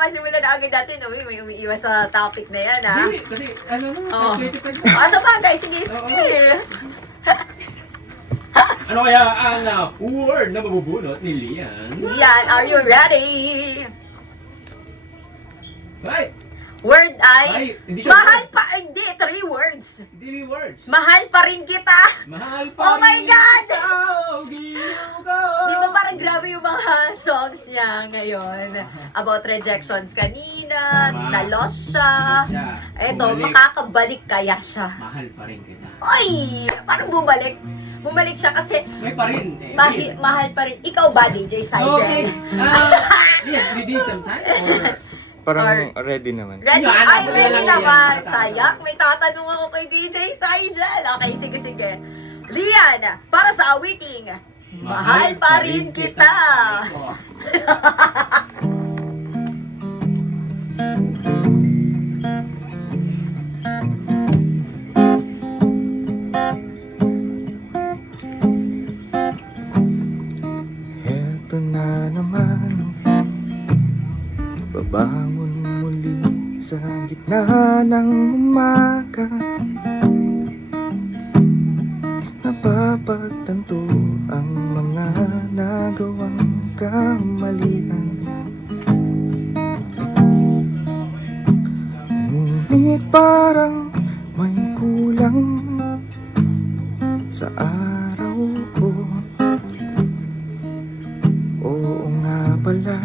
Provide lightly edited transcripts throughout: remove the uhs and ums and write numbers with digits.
masimulan na agad natin. Uy, may umiiwas sa topic na yan, ha? Hindi, kasi ano na, Oo. 25 na. Sa bagay, sige, sige. Ano kaya ang word na mabubunot ni Lian? Yan, are you ready? Right! Word ay, Ay, hindi siya mahal word. pa, hindi, 3 words. Hindi words. Mahal pa rin kita. Mahal Oh pa my rin God! ikaw, giliw ko. Di ba parang grabe yung mga songs niya ngayon? About rejections kanina, Tama. na-lost siya. Eto, Bumalik. makakabalik kaya siya. Mahal pa rin kita. Ay, parang bumalik. Bumalik siya kasi May pa rin. Eh. mahal pa rin. Ikaw ba, DJ Saijel? Okay. Yes, we did sometime or... Parang ready naman. Ready? Yan, Ay, ako ready yan, naman. yan. Sayang, may tatanong ako kay DJ Saijel. Okay, sige, sige. Lian, para sa awiting, mahal pa rin kita. Oh. Heto na naman, babangon muli sa gitna ng umaga. Napapagtanto ang mga nagawang kamalian. Ngunit parang may kulang sa araw ko. Oo nga pala,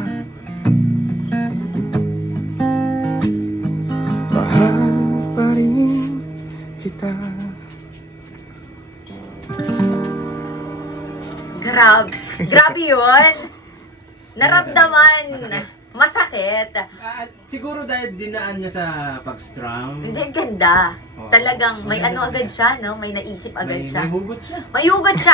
mahal pa rin kita. Grabe yun. Naramdaman. Masakit. Siguro dahil dinaan niya sa pag-strum. Hindi, ganda. Oo. Talagang may ano agad siya, no? May naisip agad siya. May hugot siya. May hugot siya.